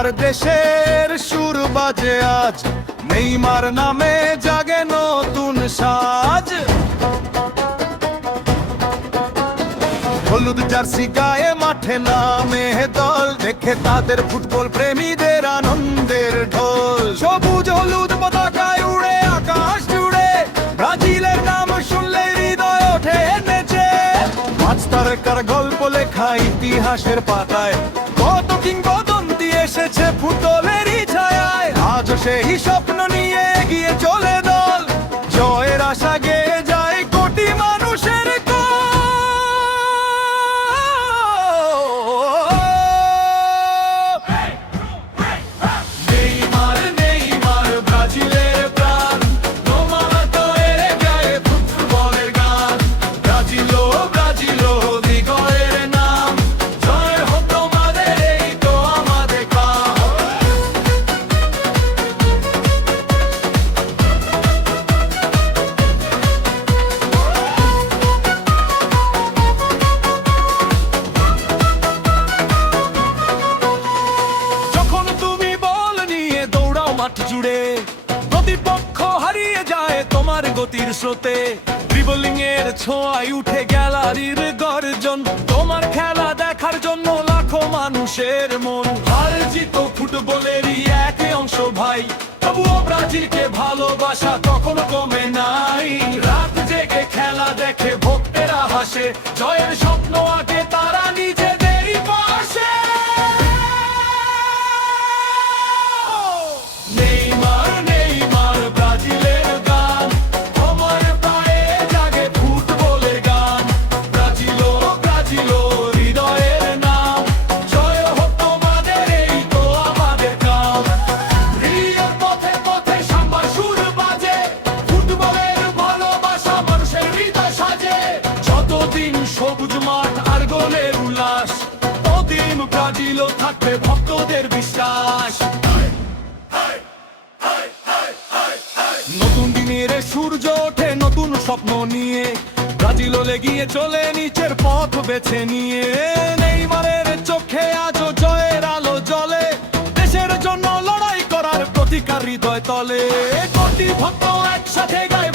আমার দেশের সুর বাজে আজ, নেইমার নামে জাগে নতুন সাজ। হলুদ জার্সি গায়ে মাঠে নামে দল, দেখে তাদের ফুটবল প্রেমীদের আনন্দের ঢোল। সবুজ হলুদ পতাকায় উড়ে আকাশ জুড়ে, ব্রাজিলের নাম শুনলে হৃদয় ওঠে নেচে। পাঁচ তারকার গল্প লেখা ইতিহাসের পাতায়, কত কিংবদন্তি এসেছে ফুটবলেরই ছায়ায়। আজও সেই স্বপ্ন নিয়ে এগিয়ে চলে দল, জয়ের আশা গেয়ে যায় কোটি মানুষের জুড়ে। প্রতিপক্ষ হারিয়ে যায় তোমার গতির স্রোতে, ড্রিবলিং এর ছোঁয়ায় উঠে গ্যালারির গর্জন। তোমার খেলা দেখার জন্য লাখো মানুষের মন। হার জিত ফুটবলেরই এক অংশ ভাই, তবুও ব্রাজিলকে ভালোবাসা কখনো কমে নাই। রাত জেগে খেলা দেখে ভক্তেরা হাসে, জয়ের স্বপ্ন আগে তারা নিজেদেরই পাশে। সবুজ মাঠ আর গোলের উল্লাস, ওদিন ব্রাজিলও থাকবে ভক্তদের বিশ্বাস। নতুন দিনের সূর্য ওঠে নতুন স্বপ্ন নিয়ে, ব্রাজিলও এগিয়ে চলে নিচের পথ বেছে নিয়ে। নেইমারের চোখে আজও জয়ের আলো জ্বলে, দেশের জন্য লড়াই করার প্রতিকার হৃদয় তলে। কোটি ভক্ত একসাথে গায়